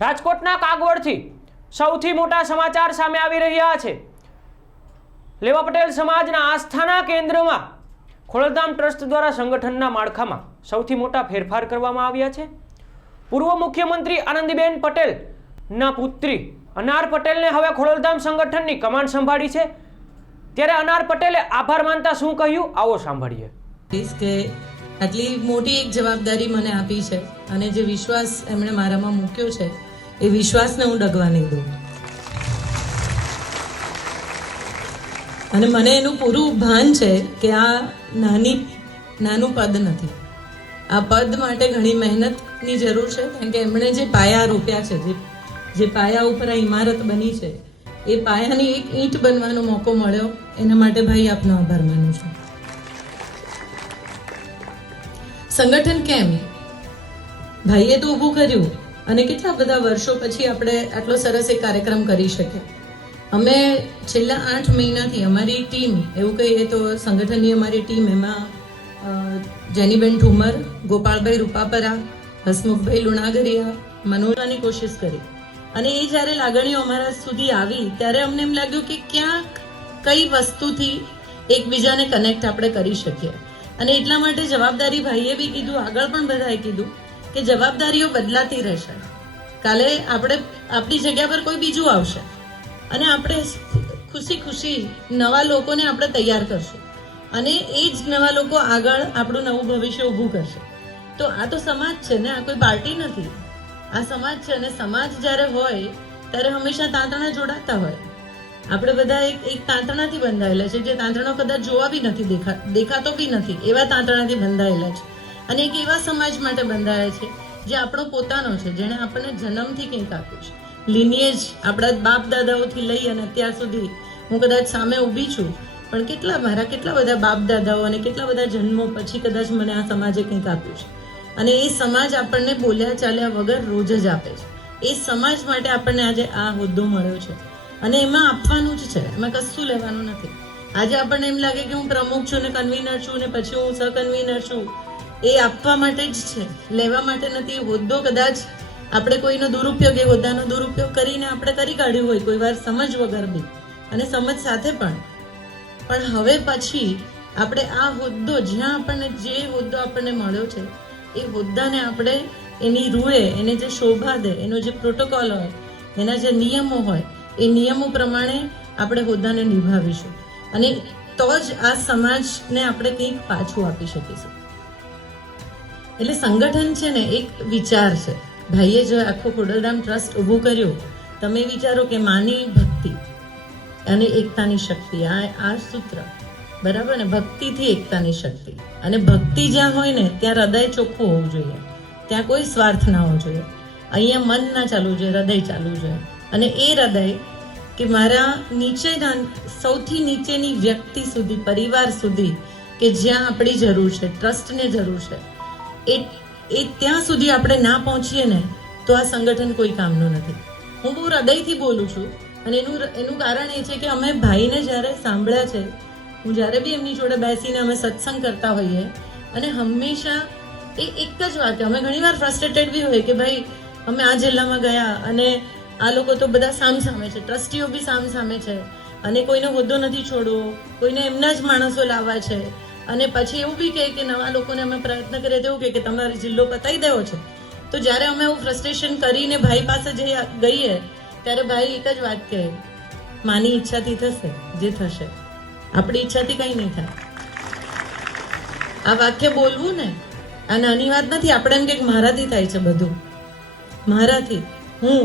રાજકોટના કાગવડથી સૌથી મોટા સમાચાર સામે આવી રહ્યા છે। લેવા પટેલ સમાજના આસ્થાના કેન્દ્રમાં ખોડલધામ ટ્રસ્ટ દ્વારા સંગઠનના માળખામાં સૌથી મોટા ફેરફાર કરવામાં આવ્યા છે। પૂર્વ મુખ્યમંત્રી આનંદીબેન પટેલના પુત્રી અનાર પટેલને હવે ખોડલધામ સંગઠનની કમાન સંભાળી છે। ત્યારે અનાર પટેલે આભાર માનતા શું કહ્યું, આવો સાંભળીએ। કે આટલી મોટી એક જવાબદારી મને આપી છે અને જે વિશ્વાસ એમણે મારામાં મૂક્યો છે એ વિશ્વાસને હું ડગવા નહીં દઉં। અને મને એનું પૂરું ભાન છે કે આ નાનું પદ નથી। આ પદ માટે ઘણી મહેનતની જરૂર છે, કારણ કે એમણે જે પાયા રોપ્યા છે, જે પાયા ઉપર આ ઇમારત બની છે, એ પાયાની એક ઈંટ બનવાનો મોકો મળ્યો, એના માટે ભાઈ આપનો આભાર માનું છું। સંગઠન કેમ ભાઈએ તો ઊભું કર્યું અને કેટલા બધા વર્ષો પછી આપણે આટલો સરસ એક કાર્યક્રમ કરી શક્યા। અમે છેલ્લા 8 મહિનાથી અમારી ટીમ, એવું કહીએ તો સંગઠનની અમારી ટીમ, એમાં જેનીબેન ઠુમર, ગોપાલભાઈ રૂપાપરા, હસમુખભાઈ લુણાગરિયા, મનોજવાની કોશિશ કરી। અને એ જ્યારે લાગણીઓ અમારા સુધી આવી ત્યારે અમને એમ લાગ્યું કે ક્યાંક કઈ વસ્તુથી એકબીજાને કનેક્ટ આપણે કરી શકીએ। અને એટલા માટે જવાબદારી ભાઈએ બી કીધું, આગળ પણ બધાએ કીધું કે જવાબદારીઓ બદલાતી રહેશે। કાલે આપણી જગ્યા પર કોઈ બીજું આવશે અને આપણે ખુશી ખુશી નવા લોકોને આપણે તૈયાર કરશું અને એ જ નવા લોકો આગળ આપણું નવું ભવિષ્ય ઊભું કરશે। તો આ તો સમાજ છે ને, આ કોઈ પાર્ટી નથી, આ સમાજ છે। અને સમાજ જ્યારે હોય ત્યારે હંમેશા તાંતણા જોડાતા હોય। આપણે બધા એક તાંતણાથી બંધાયેલા છે, જે તાંતણો કદાચ જોવા બી નથી દેખાતો બી નથી, એવા તાંતણાથી બંધાયેલા છે। અને એક એવા સમાજ માટે બંધાયા છે જે આપણો પોતાનો છે, જેણે આપણને જન્મથી કંઈક આપ્યું છે। લિનિયેજ આપણા બાપ દાદાઓથી લઈ અને અત્યાર સુધી હું કદાચ સામે ઊભી છું, પણ મારા કેટલા બધા બાપ દાદાઓ અને કેટલા બધા જન્મો પછી કદાચ મને આ સમાજે કંઈક આપ્યું છે। અને એ સમાજ આપણને બોલ્યા ચાલ્યા વગર રોજ જ આપે છે। એ સમાજ માટે આપણને આજે આ હોદ્દો મળ્યો છે અને એમાં આપવાનું જ છે, એમાં કશું લેવાનું નથી। આજે આપણને એમ લાગે કે હું પ્રમુખ છું ને કન્વીનર છું ને પછી હું સહકન્વીનર છું, એ આપવા માટે જ છે, લેવા માટે નથી। હોદ્દો કદાચ આપણે કોઈનો દુરુપયોગ, એ હોદ્દાનો દુરુપયોગ કરીને આપણે કરી કાઢ્યું હોય કોઈ વાર સમજ વગર બી અને સમજ સાથે પણ હવે પછી આપણે આ હોદ્દો, જ્યાં આપણને જે હોદ્દો આપણને મળ્યો છે, એ હોદ્દાને આપણે એની રૂએ, એને જે શોભા દે, એનો જે પ્રોટોકોલ હોય, એના જે નિયમો હોય, એ નિયમો પ્રમાણે આપણે હોદ્દાને નિભાવીશું અને તો જ આ સમાજને આપણે કંઈક પાછું આપી શકીશું। એટલે સંગઠન છે ને એક વિચાર છે। ભાઈએ જો આખો ખોડલધામ ટ્રસ્ટ ઊભું કર્યું, તમે વિચારો કે માની ભક્તિ અને એકતાની શક્તિ, આ સૂત્ર બરાબર ને, ભક્તિથી એકતાની શક્તિ। અને ભક્તિ જ્યાં હોય ને ત્યાં હૃદય ચોખ્ખું હોવું જોઈએ, ત્યાં કોઈ સ્વાર્થ ના હોવો જોઈએ, અહીંયા મન ના ચાલવું જોઈએ, હૃદય ચાલવું જોઈએ। અને એ હૃદય કે મારા નીચેના, સૌથી નીચેની વ્યક્તિ સુધી, પરિવાર સુધી, કે જ્યાં આપણી જરૂર છે, ટ્રસ્ટને જરૂર છે, એ ત્યાં સુધી આપણે ના પહોંચીએ ને તો આ સંગઠન કોઈ કામનું નથી। હું બહુ હૃદયથી બોલું છું અને એનું કારણ એ છે કે અમે ભાઈને જ્યારે સાંભળ્યા છે, હું જ્યારે બી એમની જોડે બેસીને અમે સત્સંગ કરતા હોઈએ અને હંમેશા એ એક જ વાત, અમે ઘણીવાર ફ્રસ્ટ્રેટેડ બી હોય કે ભાઈ અમે આ જિલ્લામાં ગયા અને આ લોકો તો બધા સામસામે છે, ટ્રસ્ટીઓ બી સામસામે છે અને કોઈને હોદ્દો નથી છોડવો, કોઈને એમના જ માણસો લાવવા છે। અને પછી એવું બી કહે કે નવા લોકોને અમે પ્રયત્ન કરીએ તો એવું કે તમારે જિલ્લો પતાવી દેવો છે। તો જ્યારે અમે એવું ફ્રસ્ટ્રેશન કરીને ભાઈ પાસે ગઈએ ત્યારે ભાઈ એક જ વાત કહે, માની ઈચ્છાથી થશે જે થશે, આપણી ઈચ્છાથી કંઈ નહીં થાય। આ વાક્ય બોલવું ને આ નાની વાત નથી। આપણે એમ કે મારાથી થાય છે બધું, મારાથી, હું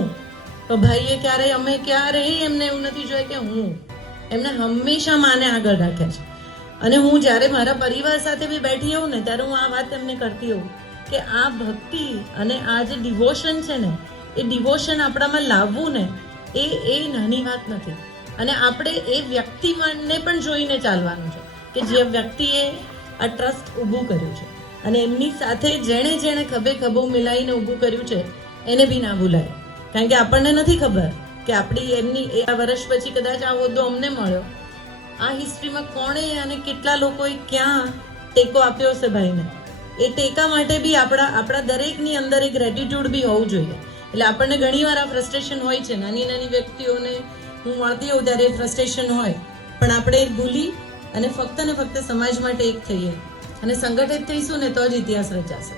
તો ભાઈએ અમે ક્યારેય એમને એવું નથી જોયું કે હું, એમને હંમેશા માને આગળ રાખ્યા છે। અને હું જ્યારે મારા પરિવાર સાથે બી બેઠી હોઉં ને ત્યારે હું આ વાત એમને કરતી હોઉં કે આ ભક્તિ અને આ જે ડિવોશન છે ને, એ ડિવોશન આપણામાં લાવવું ને એ નાની વાત નથી। અને આપણે એ વ્યક્તિને પણ જોઈને ચાલવાનું છે કે જે વ્યક્તિએ આ ટ્રસ્ટ ઊભું કર્યું છે અને એમની સાથે જેણે ખભે ખભો મિલાઈને ઊભું કર્યું છે એને બી ના ભૂલાય। કારણ કે આપણને નથી ખબર કે એમની આ વર્ષ પછી કદાચ આ હોદ્દો અમને મળ્યો, આ હિસ્ટ્રીમાં કોણે અને કેટલા લોકોએ ક્યાં ટેકો આપ્યો છે ભાઈને, એ ટેકા માટે બી આપણા દરેકની અંદર એક ગ્રેટિટ્યુડ બી હોવું જોઈએ। એટલે આપણને ઘણીવાર આ ફ્રસ્ટ્રેશન હોય છે, નાની નાની વ્યક્તિઓને હું મળતી હોઉં ત્યારે ફ્રસ્ટ્રેશન હોય, પણ આપણે ભૂલી અને ફક્ત સમાજ માટે એક થઈએ અને સંગઠિત થઈશું ને તો જ ઇતિહાસ રચાશે.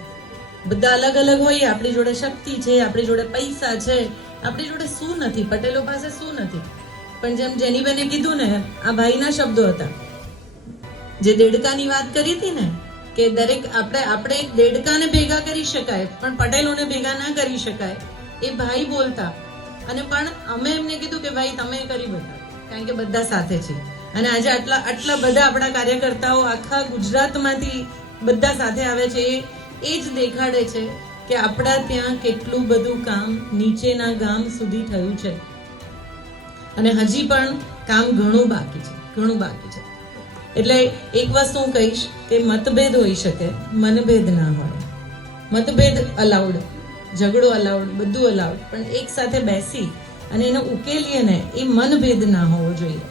બધા અલગ અલગ હોઈએ, આપણી જોડે શક્તિ છે, આપણી જોડે પૈસા છે, આપણી જોડે શું નથી, પટેલો પાસે શું નથી. પણ જેમ જેનીબેને કીધું ને, આ ભાઈના શબ્દો હતા, જે દેડકાની વાત કરી હતી ને, કે દરેક આપણે એક દેડકાને ભેગા કરી શકાય પણ પટેલોને ભેગા ના કરી શકાય, એ ભાઈ બોલતા. અને પણ અમે એમને કીધું કે ભાઈ તમે કરી બતાવો, કારણ કે બધા સાથે છે. અને આજે આટલા બધા આપણા કાર્યકર્તાઓ આખા ગુજરાતમાંથી બધા સાથે આવે છે, એ જ દેખાડે છે કે આપણા ત્યાં કેટલું બધું કામ નીચેના ગામ સુધી થયું છે અને હજી પણ કામ ઘણું બાકી છે. એટલે એક વસ્તુ હું કહીશ કે મતભેદ હોઈ શકે, મનભેદ ના હોય. મતભેદ અલાઉડ, ઝઘડો અલાઉડ, બધું અલાઉડ, પણ એક સાથે બેસી અને એને ઉકેલીએ ને, એ મનભેદ ના હોવો જોઈએ.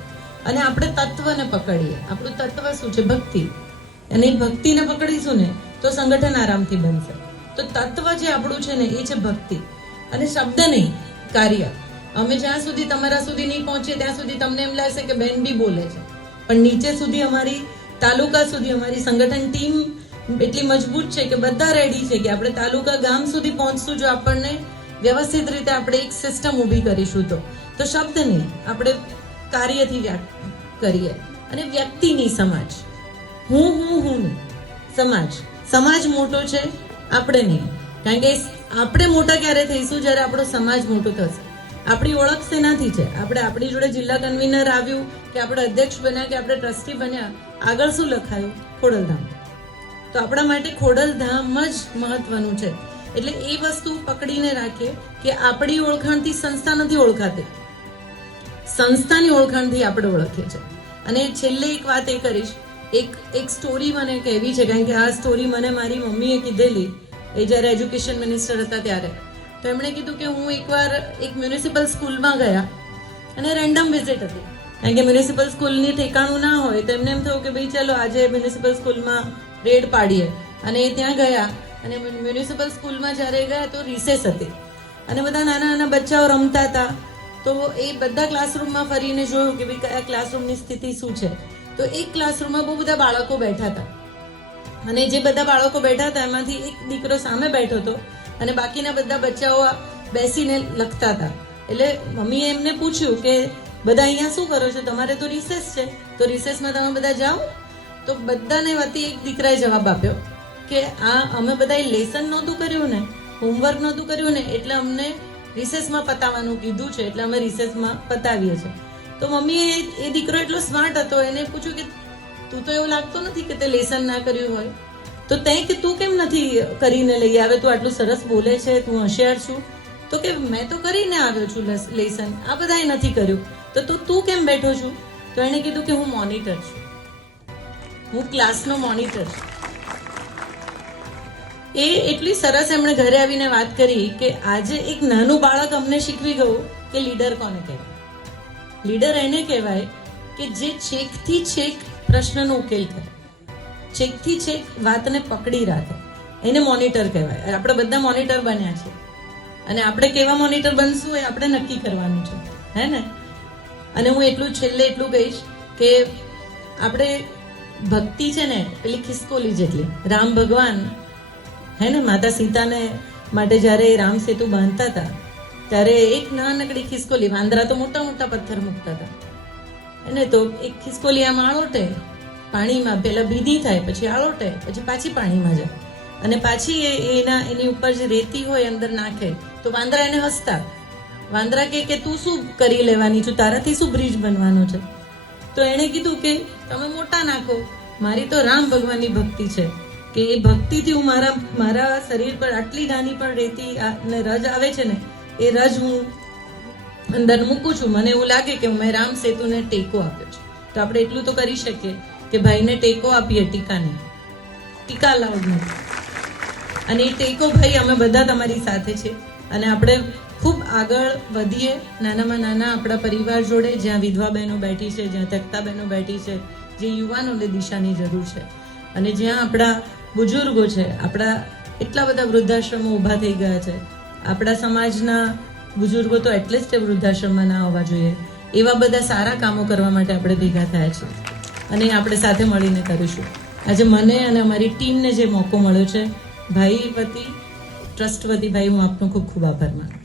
અને આપણે તત્વને પકડીએ. આપણું તત્વ શું છે? ભક્તિ. અને એ ભક્તિને પકડીશું ને તો સંગઠન આરામથી બનશે. તો તત્વ જે આપણું છે ને, એ છે ભક્તિ. અને શબ્દ નહીં, કાર્ય. અમે જ્યાં સુધી તમારા સુધી નહીં પહોંચીએ ત્યાં સુધી તમને એમ લાગશે કે બેન બી બોલે છે, પણ નીચે સુધી અમારી તાલુકા સુધી અમારી સંગઠન ટીમ એટલી મજબૂત છે કે બધા રેડી છે કે આપણે તાલુકા ગામ સુધી પહોંચશું જો આપણને વ્યવસ્થિત રીતે આપણે એક સિસ્ટમ ઊભી કરીશું તો શબ્દ નહીં, આપણે કાર્યથી વ્યક્ત કરીએ. અને વ્યક્તિની સમાજ, હું નહીં, સમાજ મોટો છે, આપણે નહીં. કારણ કે આપણે મોટા ક્યારે થઈશું? જ્યારે આપણો સમાજ મોટો થશે. આપણી ઓળખ શેનાથી છે? આપણે આપણી જોડે જિલ્લા કન્વીનર આવ્યું કે આપણે અધ્યક્ષ બન્યા કે આપણે ટ્રસ્ટી બન્યા, આગળ શું લખાયું? ખોડલધામ. તો આપણા માટે ખોડલધામ જ મહત્વનું છે. એટલે એ વસ્તુ પકડીને રાખીએ કે આપણી ઓળખાણથી સંસ્થા નથી ઓળખાતી, સંસ્થાની ઓળખાણથી આપણે ઓળખીએ છીએ. અને છેલ્લે એક વાત એ કરીશ, એક સ્ટોરી મને કહેવી છે, કારણ કે આ સ્ટોરી મને મારી મમ્મીએ કીધેલી, એ જ્યારે એજ્યુકેશન મિનિસ્ટર હતા ત્યારે. તો એમણે કીધું કે હું એકવાર એક મ્યુનિસિપલ સ્કૂલમાં ગયા અને રેન્ડમ વિઝિટ હતી, કારણ કે મ્યુનિસિપલ સ્કૂલની ઠેકાણું ના હોય તો એમને એમ થયું કે ભાઈ ચાલો આજે મ્યુનિસિપલ સ્કૂલમાં રેડ પાડીએ. અને એ ત્યાં ગયા અને મ્યુનિસિપલ સ્કૂલમાં જ્યારે ગયા તો રિસેસ હતી અને બધા નાના નાના બચ્ચાઓ રમતા હતા. તો એ બધા ક્લાસરૂમમાં ફરીને જોયું કે ભાઈ કયા ક્લાસરૂમની સ્થિતિ શું છે. તો એક ક્લાસરૂમમાં બહુ બધા બાળકો બેઠા હતા અને જે બધા બાળકો બેઠા હતા એમાંથી એક દીકરો સામે બેઠો હતો અને બાકીના બધા બચ્ચાઓ બેસીને લખતા હતા. એટલે મમ્મીએ એમને પૂછ્યું કે બધા અહીંયા શું કરો છો? તમારે તો રિસેસ છે, તો રિસેસમાં તમે બધા જાઓ. તો બધાને વતી એક દીકરાએ જવાબ આપ્યો કે અમે બધાએ લેસન નહોતું કર્યું ને, હોમવર્ક નહોતું કર્યું ને, એટલે અમને રિસેસમાં પતાવવાનું કીધું છે, એટલે અમે રિસેસમાં પતાવીએ છીએ. તો મમ્મીએ એ દીકરો એટલો સ્માર્ટ હતો, એને પૂછ્યું કે તું તો એવું લાગતો નથી કે તે લેસન ના કર્યું હોય, તો તે કે તું કેમ નથી કરીને લઈ આવે? તું આટલું સરસ બોલે છે, તું હોશિયાર છું. તો કે મેં તો કરીને આવ્યો છું લેસન, આ બધાએ નથી કર્યું, તો તું કેમ બેઠો છું? તો એણે કીધું કે હું મોનિટર છું, હું ક્લાસનો મોનિટર છું. એ એટલી સરસ એમણે ઘરે આવીને વાત કરી કે આજે એક નાનું બાળક અમને શીખવી ગયું કે લીડર કોને કહેવાય. લીડર એને કહેવાય કે જે છેકથી છેક પ્રશ્નનો ઉકેલ કરે, છેકથી છેક વાતને પકડી રાખે, એને મોનિટર કહેવાય. આપણે બધા મોનિટર બન્યા છે અને આપણે કેવા મોનિટર બનશું એ આપણે નક્કી કરવાનું છે, હે ને? અને હું છેલ્લે એટલું કહીશ કે આપણે ભક્તિ છે ને પેલી ખિસકોલી જેટલી. રામ ભગવાન હે ને માતા સીતાને માટે જ્યારે રામ સેતુ બાંધતા હતા ત્યારે એક નાનકડી ખિસકોલી, વાંદરા તો મોટા મોટા પથ્થર મૂકતા હતા, એને તો એક ખિસકોલી આમ આળોટે પાણીમાં, પહેલા ભીધી થાય, પછી આળોટે, પછી પાછી પાણીમાં જાય અને પાછી એની ઉપર જે રેતી હોય અંદર નાખે તો વાંદરા એને હસતા. વાંદરા કે તું શું કરી લેવાની છું, તારાથી શું બ્રિજ બનવાનો છે? તો એણે કીધું કે તમે મોટા નાખો, મારી તો રામ ભગવાનની ભક્તિ છે કે એ ભક્તિથી હું મારા શરીર પર આટલી નાની પણ રેતી ને રજ આવે છે ને, એ રજ હું અંદર મૂકું છું. મને એવું લાગે કે મેં રામ સેતુને ટેકો આપ્યો છે. તો આપણે એટલું તો કરી શકીએ કે ભાઈને ટેકો આપીએ, ટીકા લાઉડ નથી. અને એ ટેકો ભાઈ અમે બધા તમારી સાથે છે અને આપણે ખૂબ આગળ વધીએ, નાનામાં નાના આપણા પરિવાર જોડે, જ્યાં વિધવા બહેનો બેઠી છે, જ્યાં તકતા બહેનો બેઠી છે, જે યુવાનોને દિશાની જરૂર છે અને જ્યાં આપણા બુજુર્ગો છે, આપણા એટલા બધા વૃદ્ધાશ્રમો ઊભા થઈ ગયા છે, આપણા સમાજના બુઝુર્ગો તો એટલીસ્ટ વૃદ્ધાશ્રમમાં ના આવવા જોઈએ. એવા બધા સારા કામો કરવા માટે આપણે ભેગા થયા છે અને આપણે સાથે મળીને કરીશું. આજે મને અને અમારી ટીમને જે મોકો મળ્યો છે, ભાઈ વતી, ટ્રસ્ટ વતી ભાઈ, હું આપનો ખૂબ ખૂબ આભાર માનું.